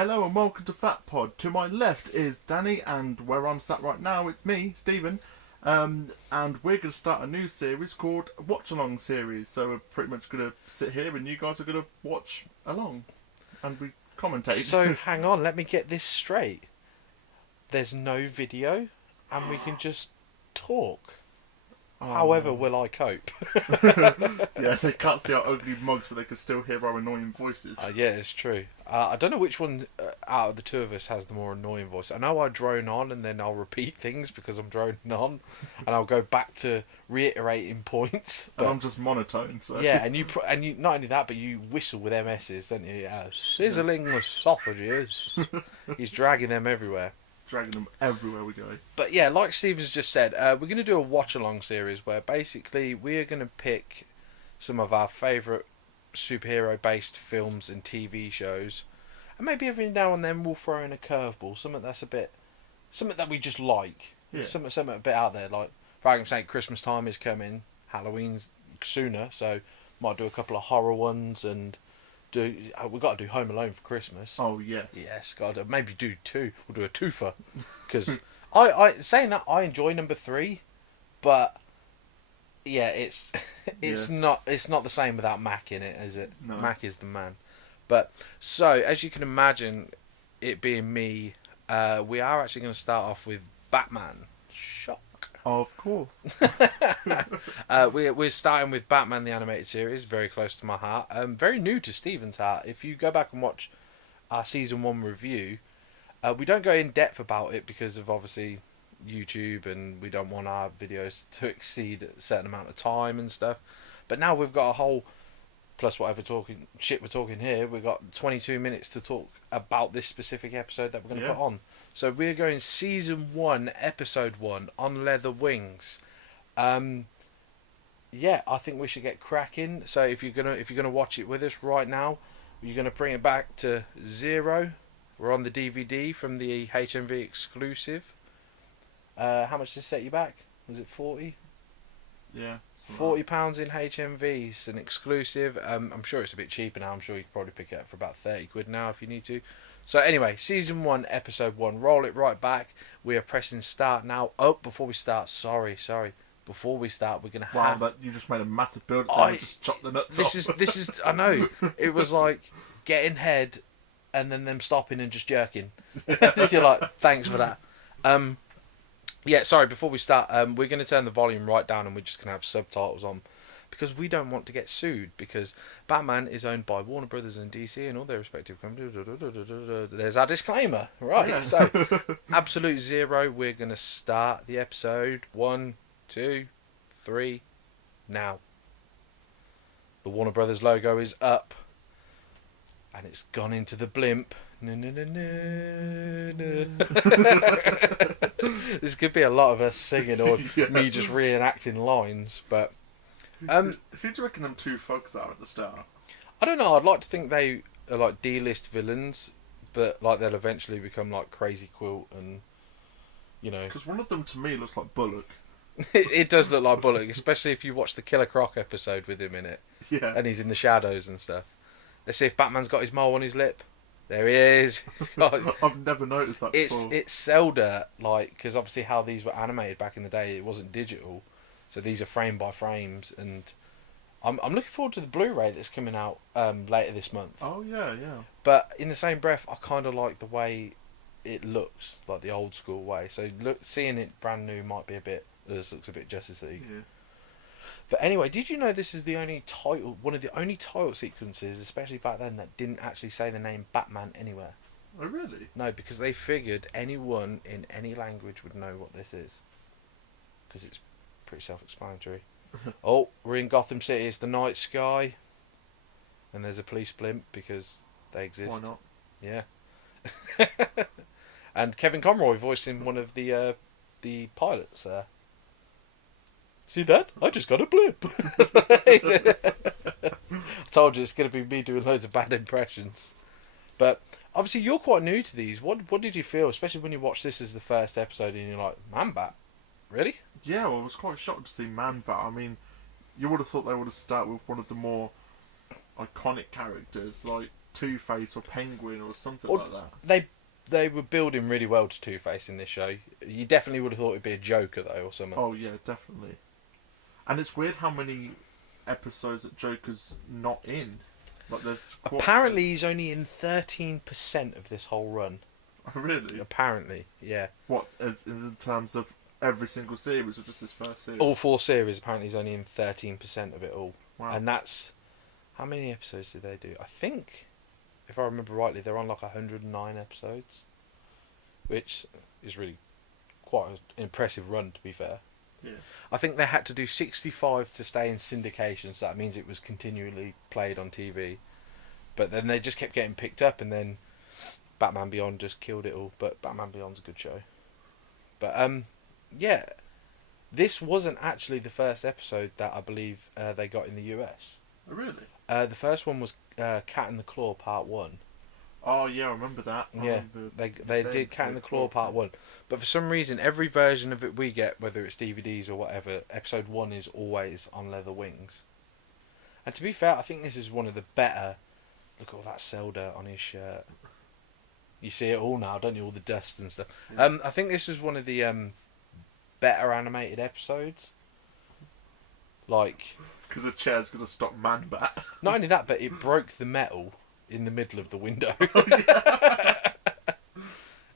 Hello and welcome to Fat Pod. To my left is Danny, and where I'm sat right now, it's me, Stephen. And we're going to start a new series called Watch Along Series. So we're pretty much going to sit here, and you guys are going to watch along, and we commentate. So hang on, let me get this straight. There's no video, and we can just talk. However, will I cope? Yeah, they can't see our ugly mugs, but they can still hear our annoying voices. Yeah, it's true. I don't know which one out of the two of us has the more annoying voice. I know I drone on and then I'll repeat things because I'm droning on, and I'll go back to reiterating points. And I'm just monotone, so... Yeah, and you not only that, but you whistle with MSs, don't you? Sizzling with sausages. He's dragging them everywhere. Dragging them everywhere we go. But yeah, like Steven's just said, we're going to do a watch-along series where basically we're going to pick some of our favourite superhero-based films and TV shows, and maybe every now and then we'll throw in a curveball, something that we just like, Yeah. something a bit out there. Like, for argument's sake, Christmas time is coming, Halloween's sooner, so might do a couple of horror ones, and we've got to do Home Alone for Christmas. Oh, yes. Yes, God, maybe do two. We'll do a twofer. Because I saying that, I enjoy number 3, but yeah, it's not the same without Mac in it, is it? No. Mac is the man. But so as you can imagine, it being me, we are actually going to start off with Batman. Shock. Of course. We're starting with Batman the Animated Series, very close to my heart. Very new to Stephen's heart. If you go back and watch our Season 1 review, we don't go in depth about it because of obviously YouTube, and we don't want our videos to exceed a certain amount of time and stuff. But now we've got a whole, plus whatever we're talking here, we've got 22 minutes to talk about this specific episode that we're going to put on. So we're going Season 1, Episode 1, On Leather Wings. Yeah, I think we should get cracking. So if you're gonna watch it with us right now, you're gonna bring it back to 0. We're on the DVD from the HMV exclusive. How much did it set you back? Was it 40? Yeah. £40 in HMV. It's an exclusive. I'm sure it's a bit cheaper now. I'm sure you could probably pick it up for about 30 quid now if you need to. So anyway, Season 1, Episode 1. Roll it right back. We are pressing start now. Oh, before we start, sorry. Before we start, we're going to have... Wow, you just made a massive build up and just chopped the nuts off. This is, I know. It was like getting head and then them stopping and just jerking. You're like, thanks for that. Yeah, sorry, before we start, we're going to turn the volume right down and we're just going to have subtitles on, because we don't want to get sued, because Batman is owned by Warner Brothers and DC and all their respective companies. There's our disclaimer. Right, yeah. So, Absolute 0, we're going to start the episode. 1, 2, 3, now. The Warner Brothers logo is up, and it's gone into the blimp. This could be a lot of us singing or me just reenacting lines, but who do you reckon them two folks are at the start? I don't know. I'd like to think they are like D-list villains, but like they'll eventually become like Crazy Quilt, and you know, because one of them to me looks like Bullock. It does look like Bullock, especially if you watch the Killer Croc episode with him in it. Yeah, and he's in the shadows and stuff. Let's see if Batman's got his mole on his lip. There he is. I've never noticed that before. It's Zelda, like, because obviously how these were animated back in the day, it wasn't digital, so these are frame by frames, and I'm looking forward to the Blu-ray that's coming out later this month. Oh yeah. But in the same breath, I kind of like the way it looks, like the old school way. So seeing it brand new might be a bit. This looks a bit Justice League. Yeah. But anyway, did you know this is one of the only title sequences, especially back then, that didn't actually say the name Batman anywhere? Oh, really? No, because they figured anyone in any language would know what this is. Because it's pretty self-explanatory. Oh, we're in Gotham City. It's the night sky. And there's a police blimp because they exist. Why not? Yeah. And Kevin Conroy voicing one of the pilots there. See that? I just got a blip. I told you it's going to be me doing loads of bad impressions. But obviously you're quite new to these. What did you feel, especially when you watched this as the first episode and you're like, Man-Bat? Really? Yeah, well, I was quite shocked to see Man-Bat. I mean, you would have thought they would have started with one of the more iconic characters, like Two-Face or Penguin or something Or like that. they were building really well to Two-Face in this show. You definitely would have thought it'd be a Joker though, or something. Oh yeah, definitely. And it's weird how many episodes that Joker's not in. Like there's Apparently, he's only in 13% of this whole run. Oh, really? Apparently, yeah. What as in terms of every single series or just this first series? All 4 series. Apparently, he's only in 13% of it all. Wow. And that's how many episodes did they do? I think, if I remember rightly, they're on like 109 episodes, which is really quite an impressive run, to be fair. Yeah. I think they had to do 65 to stay in syndication, so that means it was continually played on TV. But then they just kept getting picked up, and then Batman Beyond just killed it all. But Batman Beyond's a good show. But yeah, this wasn't actually the first episode that I believe they got in the US. Oh, really? The first one was Cat in the Claw Part 1. Oh yeah, I remember that. They did Cat in the Claw Part 1. But for some reason, every version of it we get, whether it's DVDs or whatever, episode 1 is always on leather wings. And to be fair, I think this is one of the better... Look at all that Zelda on his shirt. You see it all now, don't you? All the dust and stuff. Yeah. I think this was one of the better animated episodes. Like... Because the chair's going to stop Man-Bat. Not only that, but it broke the metal in the middle of the window.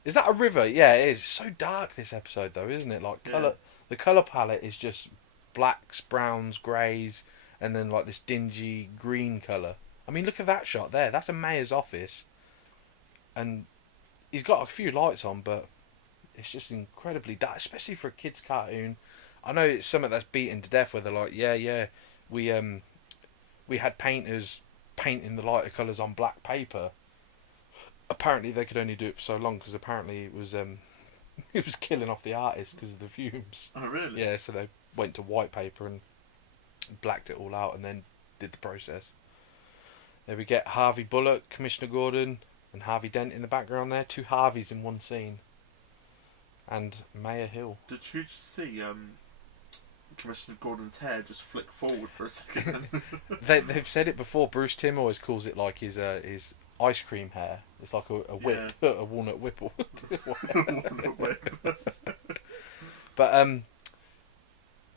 Is that a river? Yeah, it is. It's so dark this episode though, isn't it? Like colour, the colour palette is just blacks, browns, greys, and then like this dingy green colour. I mean, look at that shot there. That's a mayor's office, and he's got a few lights on, but it's just incredibly dark, especially for a kids' cartoon. I know it's something that's beaten to death where they're like, yeah, we had painters painting the lighter colours on black paper. Apparently they could only do it for so long because apparently it was killing off the artist because of the fumes. Oh really? Yeah, so they went to white paper and blacked it all out and then did the process. There we get Harvey Bullock, Commissioner Gordon, and Harvey Dent in the background there. 2 Harveys in one scene. And Mayor Hill. Did you just see Commissioner Gordon's hair just flick forward for a second? They've said it before. Bruce Timm always calls it like his ice cream hair. It's like a whip, a walnut whip. Walnut whip. But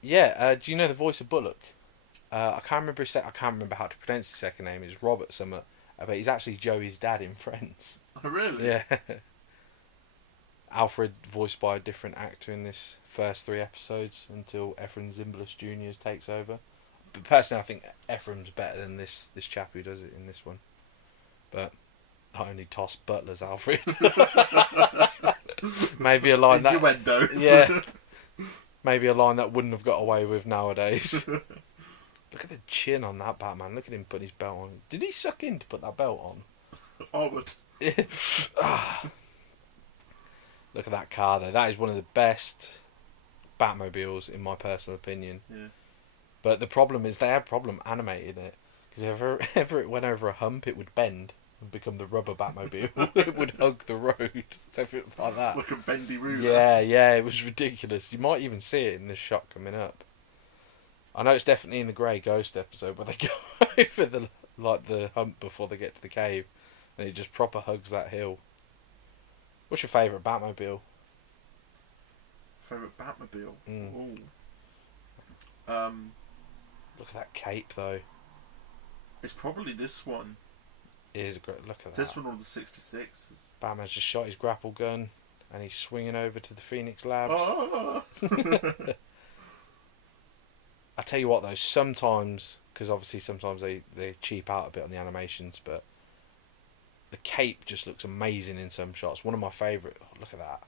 yeah. Do you know the voice of Bullock? I can't remember I can't remember how to pronounce his second name. It's Robert Summit, but he's actually Joey's dad in Friends. Oh really? Yeah. Alfred voiced by a different actor in this first 3 episodes until Ephraim Zimbalist Jr. takes over. But personally, I think Ephraim's better than this chap who does it in this one. But I only toss Butler's Alfred. Maybe a line that innuendos. Yeah. Maybe a line that wouldn't have got away with nowadays. Look at the chin on that Batman. Look at him putting his belt on. Did he suck in to put that belt on? I would. Look at that car though. That is one of the best Batmobiles in my personal opinion. Yeah. But the problem is they had problem animating it because if ever it went over a hump, it would bend and become the rubber Batmobile. It would hug the road. So if it was like that, Like a bendy ruler. yeah, it was ridiculous. You might even see it in this shot coming up. I know it's definitely in the Grey Ghost episode where they go over the hump before they get to the cave, and it just proper hugs that hill. What's your favourite Batmobile? Favourite Batmobile? Mm. Ooh. Look at that cape though. It's probably this one. It is a great look at This that. one or the 66. Batman's just shot his grapple gun and he's swinging over to the Phoenix Labs. Oh. I tell you what though, sometimes, because obviously sometimes they cheap out a bit on the animations, but the cape just looks amazing in some shots. One of my favourite, look at that.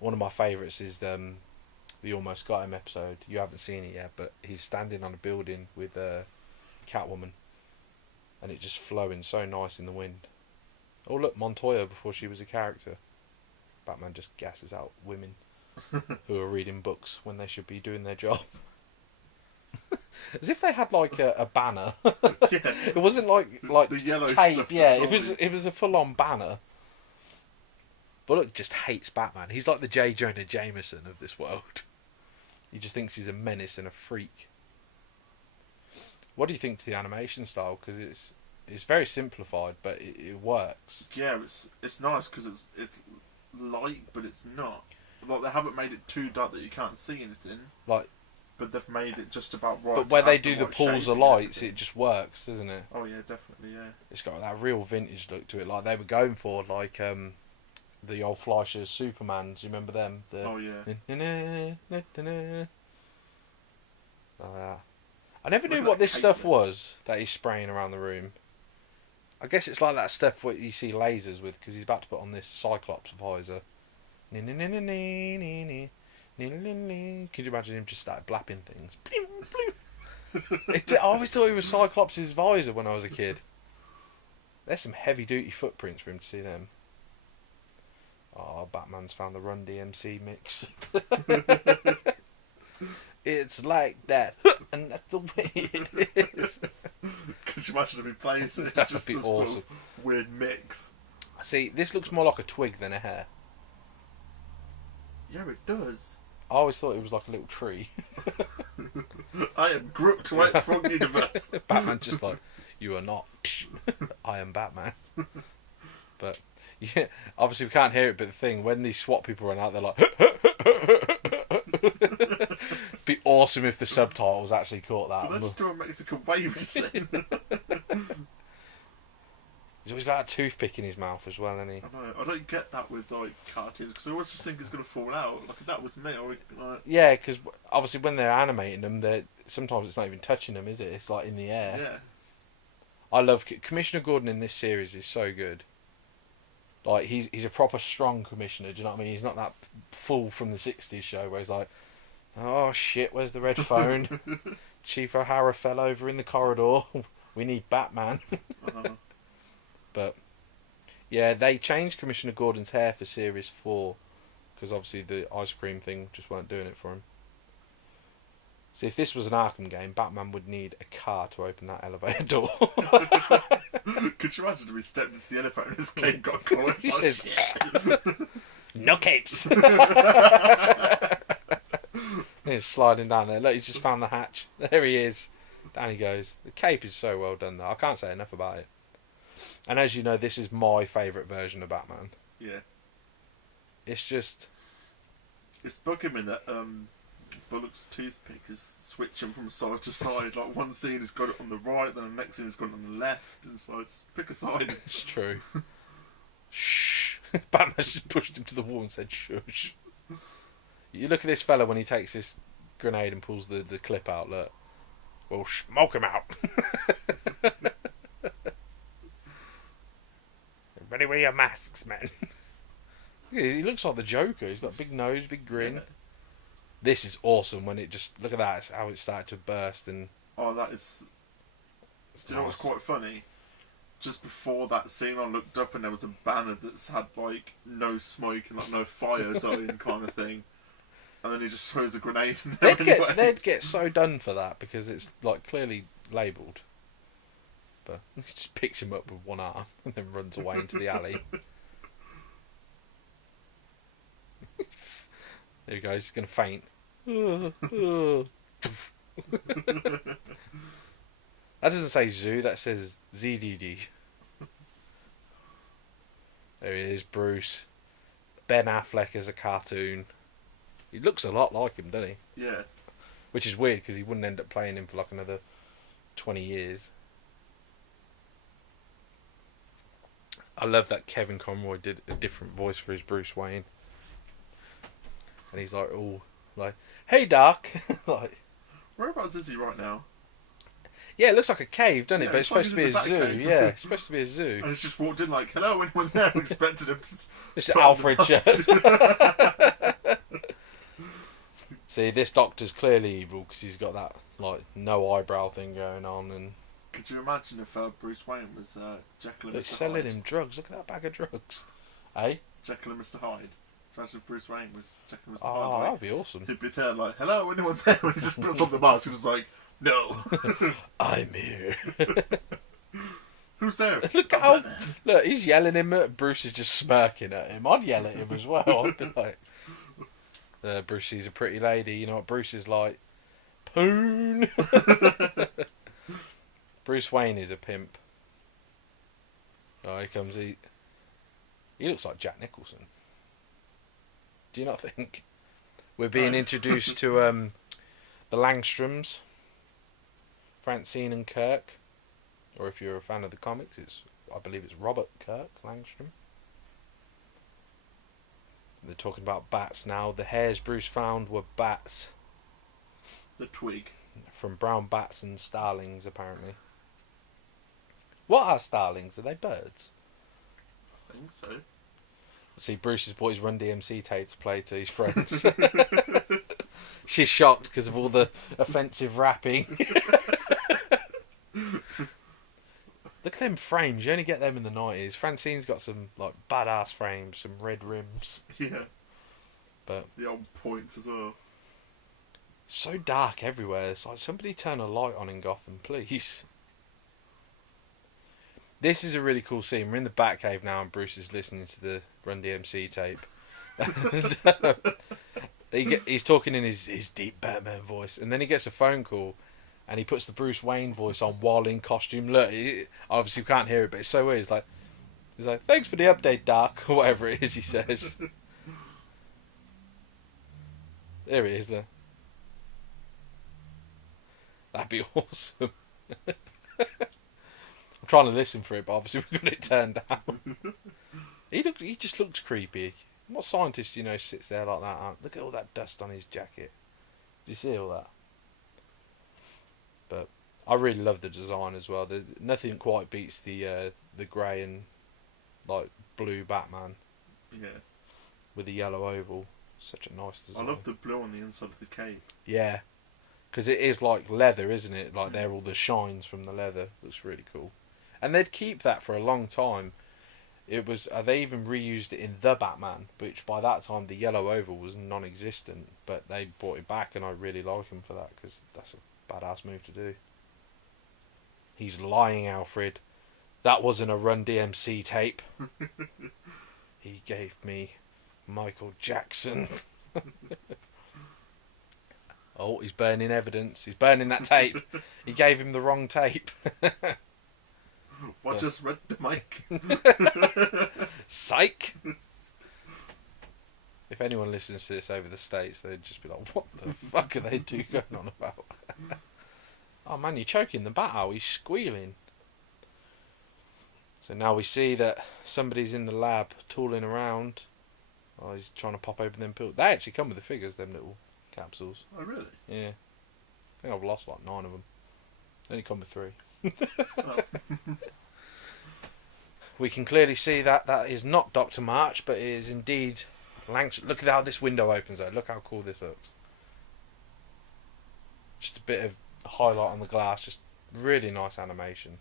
One of my favourites is the Almost Got Him episode. You haven't seen it yet, but he's standing on a building with Catwoman, and it just flowing so nice in the wind. Oh look, Montoya before she was a character. Batman just gasses out women who are reading books when they should be doing their job. As if they had like a banner. Yeah. It wasn't like the yellow tape. stuff Yeah, that's it was a full on banner. Bullock just hates Batman. He's like the J. Jonah Jameson of this world. He just thinks he's a menace and a freak. What do you think to the animation style? Because It's very simplified, but it works. Yeah, it's nice because it's light, but it's not. Like, they haven't made it too dark that you can't see anything. Like, but they've made it just about right. but where to they have do the right pools of shading and lights, everything. it just works, doesn't it? Oh yeah, definitely, yeah. It's got that real vintage look to it, like they were going for, like the old Fleischer Supermans. You remember them? Oh yeah. I never Look knew at what that this cape stuff there. was that he's spraying around the room. I guess it's like that stuff what you see lasers with, because he's about to put on this Cyclops visor. Could you imagine him just start blapping things? I always thought it was Cyclops' visor when I was a kid. There's some heavy duty footprints for him to see them. Oh, Batman's found the Run DMC mix. It's like that, and that's the way it is. Could you imagine if he plays it? It's That'd just be some awesome. sort of weird mix. See, this looks more like a twig than a hair. Yeah, it does. I always thought it was like a little tree. I am Groot White Frog Universe. Batman's just like, you are not. I am Batman. But yeah, obviously we can't hear it. But the thing, when these SWAT people run out, they're like, be awesome if the subtitles actually caught But they that. just do a Mexican wave just saying. He's always got a toothpick in his mouth as well, hasn't he? I know. I don't get that with like cartoons because I always just think it's gonna fall out. Like if that was me, I would like. Yeah, because obviously when they're animating them, sometimes it's not even touching them, is it? It's like in the air. Yeah. I love Commissioner Gordon in this series is so good. Like he's a proper strong commissioner. Do you know what I mean? He's not that fool from the '60s show where he's like, "Oh shit, where's the red phone? Chief O'Hara fell over in the corridor. We need Batman." But yeah, they changed Commissioner Gordon's hair for Series 4 because obviously the ice cream thing just weren't doing it for him. See, if this was an Arkham game, Batman would need a car to open that elevator door. Could you imagine if he stepped into the elevator and his cape got caught? It's like, Yes. No capes. He's sliding down there. Look, he's just found the hatch. There he is. Down he goes. The cape is so well done, though. I can't say enough about it. And as you know, this is my favourite version of Batman. yeah. It's just... It's bugging me that Bullock's toothpick is switching from side to side. Like one scene has got it on the right, then the next scene has got it on the left. And it's like, just pick a side. It's true. Shh. Batman just pushed him to the wall and said, shush. You look at this fella when he takes this grenade and pulls the clip out, look. We'll smoke him out. Ready with your masks, man. He looks like the Joker. He's got a big nose, big grin. Yeah. This is awesome when it just... Look at that. It's how it started to burst and... Oh, that is... Do you know what's nice. quite funny? Just before that scene, I looked up and there was a banner that's had like no smoke and like no fire zone kind of thing. And then he just throws a grenade in there anyway. They'd get so done for that because it's like clearly labelled. But he just picks him up with one arm and then runs away into the alley. There he goes, he's going to faint. That doesn't say zoo, that says ZDD. There he is, Bruce. Ben Affleck as a cartoon. He looks a lot like him, doesn't he? Yeah. Which is weird because he wouldn't end up playing him for like another 20 years. I love that Kevin Conroy did a different voice for his Bruce Wayne. And he's like, all like, hey Doc. Like, Whereabouts is he right now? yeah, it looks like a cave, doesn't it? Yeah, But it's it's like supposed to be a he's in the zoo. Batcave. Yeah, it's supposed to be a zoo. And he's just walked in like, hello, anyone there? We expected him to... It's put an on Alfred the shirt. mask. See, this doctor's clearly evil because he's got that like no eyebrow thing going on, and Could you imagine if Bruce Wayne was Jekyll and they're Mr. selling Hyde? him drugs. Look at that bag of drugs. Eh? Jekyll and Mr. Hyde. Imagine if Bruce Wayne was Jekyll and Mr. Oh, Hyde. that'd be awesome. He'd be there like, hello, anyone there? When he just puts on the mask, he was like, no. I'm here. Who's there? Look how look, he's yelling him at Bruce is just smirking at him. I'd yell at him as well. I'd be like, Bruce sees a pretty lady. You know what Bruce is like? Poon. Bruce Wayne is a pimp. Oh, here comes he. He looks like Jack Nicholson. Do you not think? We're being introduced to the Langstroms, Francine and Kirk, or if you're a fan of the comics, I believe it's Robert Kirk Langstrom. They're talking about bats now. The hairs Bruce found were bats. The twig. From brown bats and starlings, apparently. What are starlings? Are they birds? I think so. See, Bruce has bought his Run DMC tape to play to his friends. She's shocked because of all the offensive rapping. Look at them frames. You only get them in the 90s. Francine's got some like badass frames, some red rims. Yeah. But the old points as well. So dark everywhere. It's like, somebody turn a light on in Gotham, please. This is a really cool scene. We're in the Batcave now and Bruce is listening to the Run DMC tape. He's talking in his deep Batman voice, and then he gets a phone call and he puts the Bruce Wayne voice on while in costume. Look, obviously we can't hear it, but it's so weird. He's like, thanks for the update, Doc, or whatever it is he says. There he is there. That'd be awesome. I'm trying to listen for it, but obviously we've got it turned down. He just looks creepy. What scientist do you know sits there like that? Look at all that dust on his jacket. Do you see all that? But I really love the design as well. Nothing quite beats the grey and like blue Batman. Yeah. With the yellow oval. Such a nice design. I love the blue on the inside of the cape. Yeah. Because it is like leather, isn't it? Like they're all the shines from the leather. Looks really cool. And they'd keep that for a long time. It was they even reused it in The Batman, which by that time the yellow oval was non-existent. But they brought it back, and I really like him for that because that's a badass move to do. He's lying, Alfred. That wasn't a Run DMC tape. He gave me Michael Jackson. Oh, he's burning evidence. He's burning that tape. He gave him the wrong tape. What just read the mic? Psych! If anyone listens to this over the States, they'd just be like, what the fuck are they two going on about? Oh man, you're choking the bat owl. He's squealing. So now we see that somebody's in the lab tooling around. Oh, he's trying to pop open them pills. They actually come with the figures, them little capsules. Oh, really? Yeah. I think I've lost like 9 of them. They only come with 3. Oh. We can clearly see that is not Dr. March, but it is indeed Langstrom. Look at how this window opens though. Look how cool this looks. Just a bit of highlight on the glass. Just really nice animation.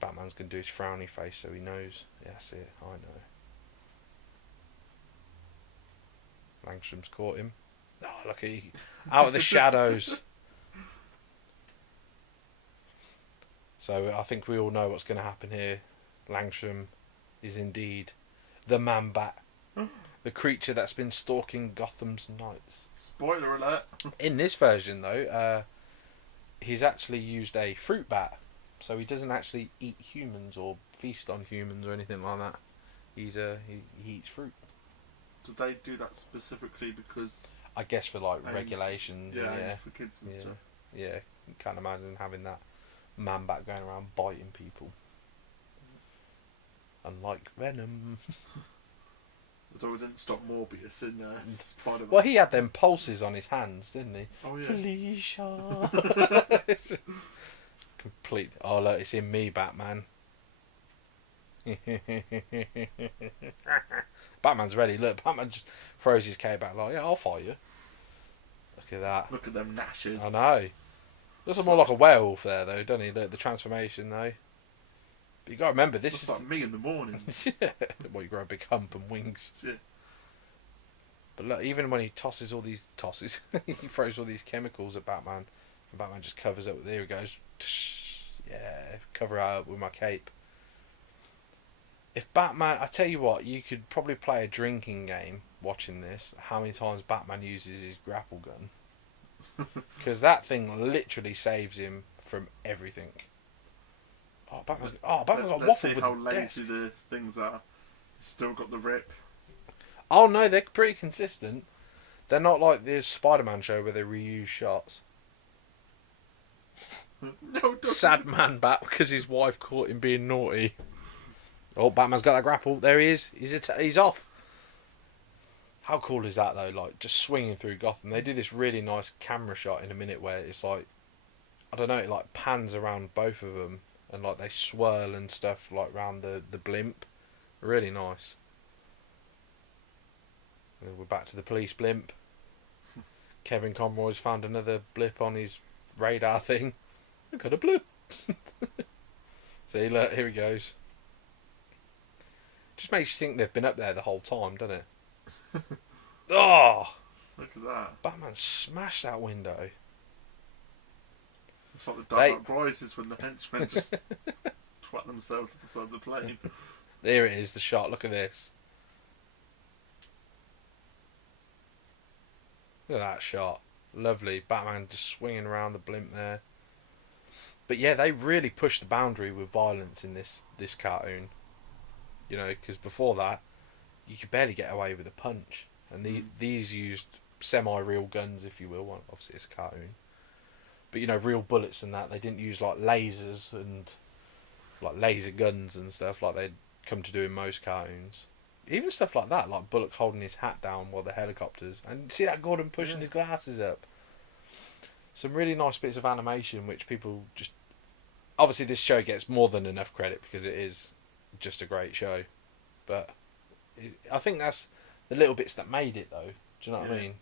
Batman's going to do his frowny face so he knows. Yeah, I see it. I know. Langstrom's caught him. Oh, look, out of the shadows. So I think we all know what's going to happen here. Langstrom is indeed the Man-Bat. The creature that's been stalking Gotham's nights. Spoiler alert. In this version, though, he's actually used a fruit bat. So he doesn't actually eat humans or feast on humans or anything like that. He eats fruit. Did they do that specifically because... I guess for like regulations. Yeah, for kids and stuff. Yeah, you can't imagine having that Man-Bat going around biting people. Unlike Venom. Although it didn't stop Morbius in Spider-Man. Well, he had them pulses on his hands, didn't he? Oh, yeah. Felicia. Complete. Oh, look, it's in me, Batman. Batman's ready. Look, Batman just throws his cape back like, yeah, I'll fight you. Look at that. Look at them gnashes. I know. Looks more like a werewolf there, though, doesn't he? The transformation, though. But you got to remember, this is like me in the morning. Yeah. Well, you grow a big hump and wings. Yeah. But look, even when he tosses all these he throws all these chemicals at Batman, and Batman just covers up. There he goes. Yeah, cover it up with my cape. If Batman, I tell you what, you could probably play a drinking game watching this. How many times Batman uses his grapple gun? Because that thing literally saves him from everything. Batman's got Let's waffle see with how the lazy desk. the things are. It's still got the rip. Oh no, they're pretty consistent. They're not like the Spider-Man show where they reuse shots. No, don't. Sad man back because his wife caught him being naughty. Oh, Batman's got that grapple. There he is. He's off. How cool is that though? Like just swinging through Gotham. They do this really nice camera shot in a minute where it's like, I don't know, it like pans around both of them and like they swirl and stuff like around the blimp. Really nice. And we're back to the police blimp. Kevin Conroy's found another blip on his radar thing. I got a blip. See, look, here he goes. Just makes you think they've been up there the whole time, doesn't it? Oh! Look at that. Batman smashed that window. It's like the Dark Knight Rises when the henchmen just twat themselves at the side of the plane. There it is, the shot. Look at this. Look at that shot. Lovely. Batman just swinging around the blimp there. But yeah, they really pushed the boundary with violence in this cartoon. You know, because before that, you could barely get away with a punch. And these used semi-real guns, if you will. Well, obviously, it's a cartoon. But, you know, real bullets and that. They didn't use, like, lasers and, like, laser guns and stuff like they'd come to do in most cartoons. Even stuff like that, like Bullock holding his hat down while the helicopters. And see that Gordon pushing his glasses up. Some really nice bits of animation which people just... Obviously, this show gets more than enough credit because it is just a great show. But I think that's the little bits that made it, though. Do you know what I mean?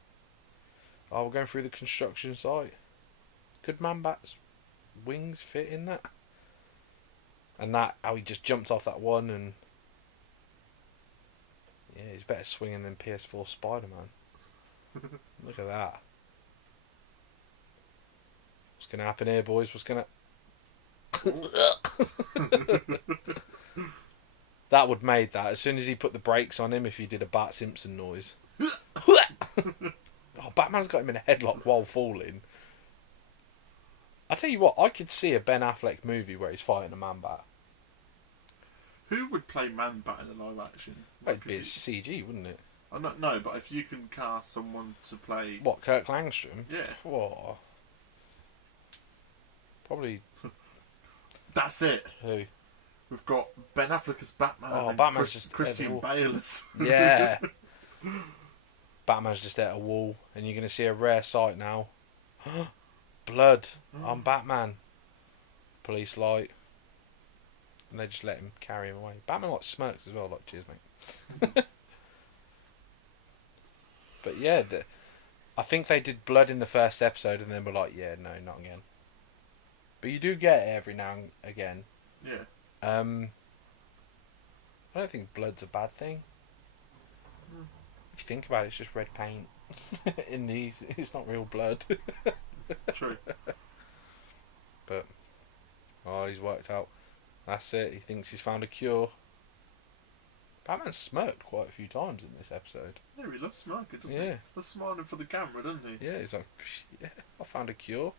Oh, we're going through the construction site. Could Man-Bat's wings fit in that? And that, how he just jumped off that one and... Yeah, he's better swinging than PS4 Spider-Man. Look at that. What's going to happen here, boys? What's going to... That would made that. As soon as he put the brakes on him, if he did a Bart Simpson noise. Oh, Batman's got him in a headlock while falling. I tell you what, I could see a Ben Affleck movie where he's fighting a Man-Bat. Who would play Man-Bat in a live action? It'd be a CG, wouldn't it? No, but if you can cast someone to play... What, Kirk Langstrom? Yeah. Oh. Probably... That's it. Who? We've got Ben Affleck as Batman and Batman's just Christian Bale as... Yeah. Batman's just at a wall, and you're going to see a rare sight now. Blood on Batman. Police light. And they just let him carry him away. Batman like smirks as well, like, cheers mate. But yeah, I think they did blood in the first episode and then were like, yeah, no, not again. But you do get it every now and again. Yeah. I don't think blood's a bad thing. If you think about it, it's just red paint. In these, it's not real blood. True. But, oh, he's worked out. That's it. He thinks he's found a cure. Batman smirked quite a few times in this episode. Yeah, he loves smirking, doesn't he? Yeah. He's smiling for the camera, doesn't he? Yeah, he's like, yeah, I found a cure.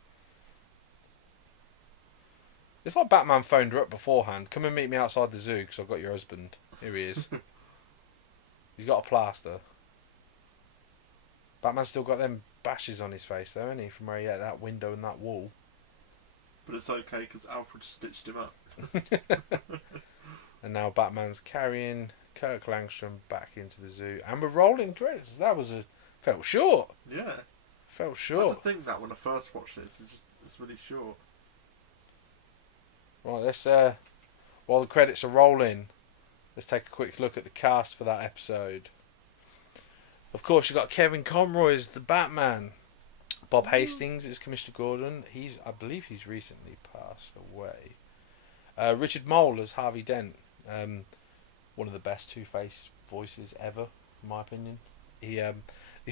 It's like Batman phoned her up beforehand. Come and meet me outside the zoo because I've got your husband. Here he is. He's got a plaster. Batman's still got them bashes on his face though, hasn't he? From where he had that window and that wall. But it's okay because Alfred stitched him up. And now Batman's carrying Kirk Langstrom back into the zoo. And we're rolling credits. That was felt short. Yeah. Felt I short. had to think that when I first watched this. It's really short. Right, let's while the credits are rolling, let's take a quick look at the cast for that episode. Of course, you've got Kevin Conroy as the Batman. Bob Hastings is Commissioner Gordon. I believe he's recently passed away. Richard Mole as Harvey Dent. One of the best Two-Face voices ever, in my opinion. He the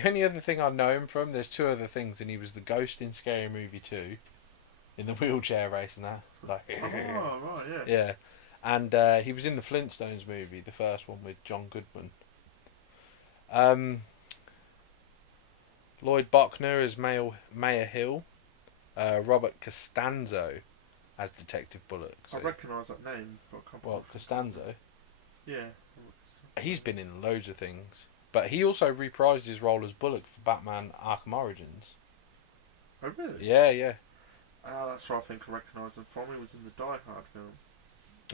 only other thing I know him from, there's two other things, and he was the ghost in Scary Movie 2. In the wheelchair race and that. Like, Oh, right, yeah. yeah. And he was in the Flintstones movie, the first one with John Goodman. Lloyd Bochner as Mayor Hill. Robert Costanzo as Detective Bullock. So, I recognise that name, but I can't. well, Costanzo. Yeah. He's been in loads of things, but he also reprised his role as Bullock for Batman: Arkham Origins. Oh really? Yeah, yeah. That's where I think I recognise him from. He was in the Die Hard film.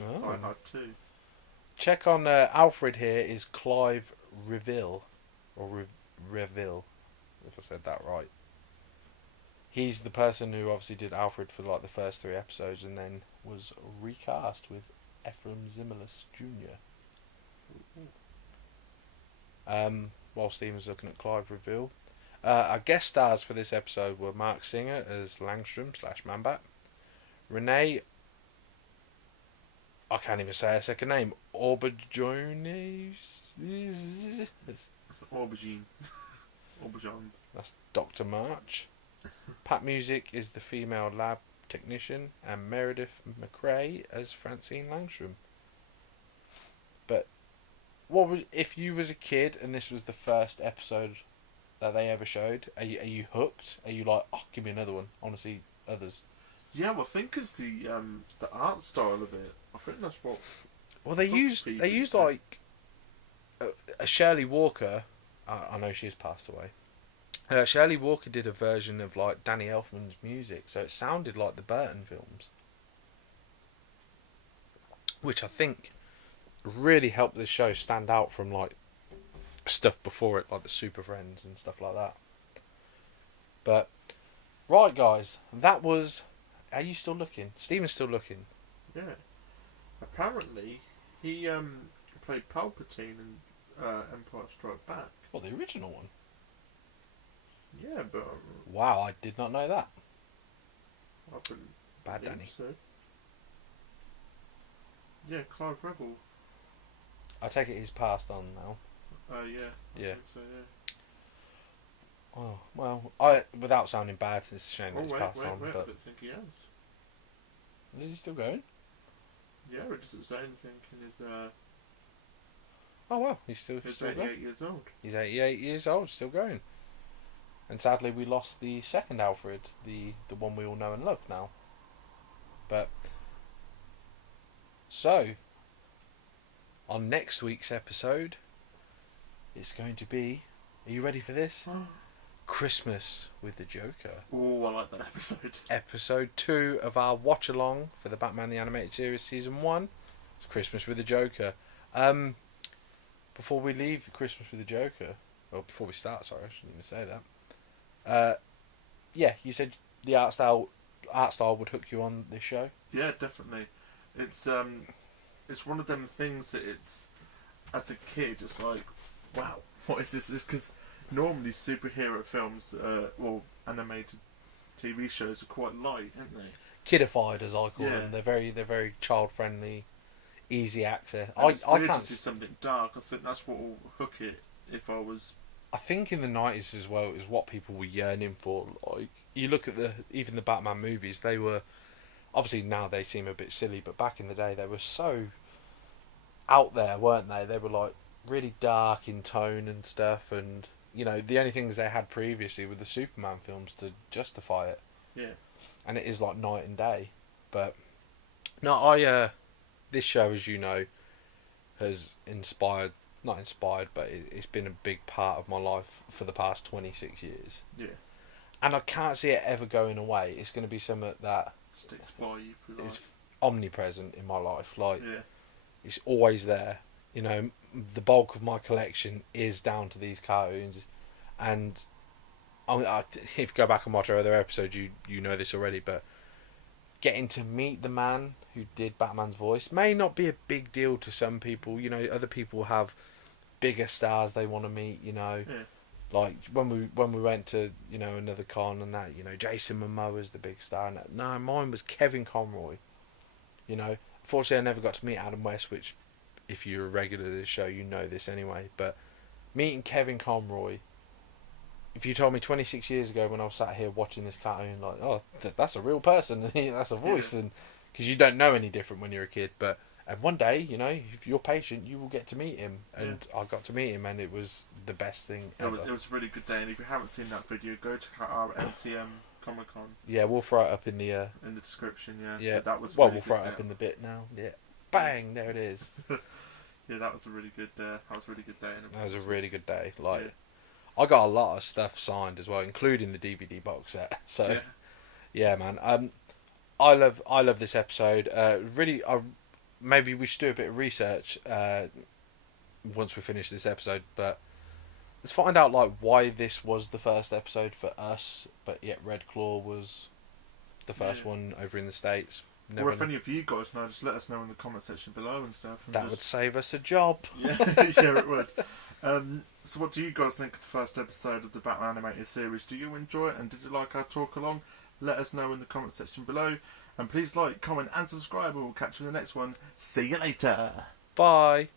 Oh. Die Hard 2. Check on Alfred here is Clive Reville, or Reville, if I said that right. He's the person who obviously did Alfred for like the first 3 episodes, and then was recast with Ephraim Zimmerlis Jr. While Stephen's looking at Clive Reville, our guest stars for this episode were Mark Singer as Langstrom / Manbat, Renee, I can't even say her second name, Aubergine. Aubergine. Aubergines. That's Dr. March. Pat Music is the female lab technician, and Meredith McRae as Francine Langstrom. But what was, if you was a kid and this was the first episode that they ever showed? Are you hooked? Are you like, oh, give me another one? I want to see others. Yeah, well, I think it's the art style of it. I think that's what. Well, they used like a Shirley Walker. I know she's passed away. Shirley Walker did a version of like Danny Elfman's music, so it sounded like the Burton films, which I think really helped the show stand out from like stuff before it, like the Super Friends and stuff like that. But right, guys, that was. Are you still looking? Stephen's still looking. Yeah. Apparently, he played Palpatine in Empire Strikes Back. Well, the original one. Yeah, but Wow, I did not know that. I believe Bad Danny. so. Yeah, Clive Rebel. I take it he's passed on now. Yeah. Yeah. I think so, yeah. Oh, well, I without sounding bad, it's a shame that he's passed on. I But don't think he has. is he still going? Yeah, it doesn't say anything in his. Oh well, he's still 88 going. years old. He's 88 years old, still going. And sadly, we lost the second Alfred, the one we all know and love now. But so on next week's episode, it's going to be. Are you ready for this? Christmas with the Joker. Oh, I like that episode. Episode 2 of our watch along for the Batman the Animated Series Season 1. It's Christmas with the Joker. Before we leave Christmas with the Joker, or before we start, sorry, I shouldn't even say that. Yeah, you said the art style would hook you on this show. Yeah, definitely. It's one of them things that it's, as a kid, it's like, wow, what is this? Because normally superhero films or animated TV shows are quite light, aren't they? Kidified, as I call Yeah. them. They're very child friendly, easy access. And it's I weird can't to see something dark. I think that's what will hook it. If I was, I think in the 90s as well is what people were yearning for. Like, you look at even the Batman movies, they were obviously, now they seem a bit silly, but back in the day they were so out there, weren't they? They were like really dark in tone and stuff, and you know, the only things they had previously were the Superman films to justify it. yeah, And it is like night and day. But no, this show, as you know, has not inspired, but it's been a big part of my life for the past 26 years. yeah, And I can't see it ever going away. It's going to be something that sticks by you for life. is omnipresent in my life. Like, Yeah, it's always there. You know, the bulk of my collection is down to these cartoons. And if you go back and watch our other episodes, you know this already, but getting to meet the man who did Batman's voice may not be a big deal to some people. You know, other people have bigger stars they want to meet, you know. yeah, Like when we went to, you know, another con and that, you know, Jason Momoa was the big star. And no, mine was Kevin Conroy. You know, unfortunately I never got to meet Adam West, which if you're a regular to this show, you know this anyway. But meeting Kevin Conroy, if you told me 26 years ago when I was sat here watching this cartoon, like, oh, that's a real person, that's a voice, Yeah. and because you don't know any different when you're a kid, but and one day, you know, if you're patient, you will get to meet him, and I got to meet him, and it was the best thing ever. it was a really good day. And if you haven't seen that video, go check out our MCM Comic Con Yeah, we'll throw it up in the in the description. Yeah. yeah. But that was Well, really we'll throw good it up day. in the bit now. Yeah. Bang! There it is. Yeah, that was a really good. That was a really good day. That was a really good day. Like, Yeah. I got a lot of stuff signed as well, including the DVD box set. So, Yeah. yeah, man. I love this episode. Really, maybe we should do a bit of research once we finish this episode. But let's find out like why this was the first episode for us, but yet Red Claw was the first one over in the States. Or if any of you guys know, just let us know in the comment section below and stuff. And That would save us a job. Yeah, yeah, it would. So what do you guys think of the first episode of the Batman animated series? Do you enjoy it, and did you like our talk along? Let us know in the comment section below. And please like, comment and subscribe, and we'll catch you in the next one. See you later. Bye.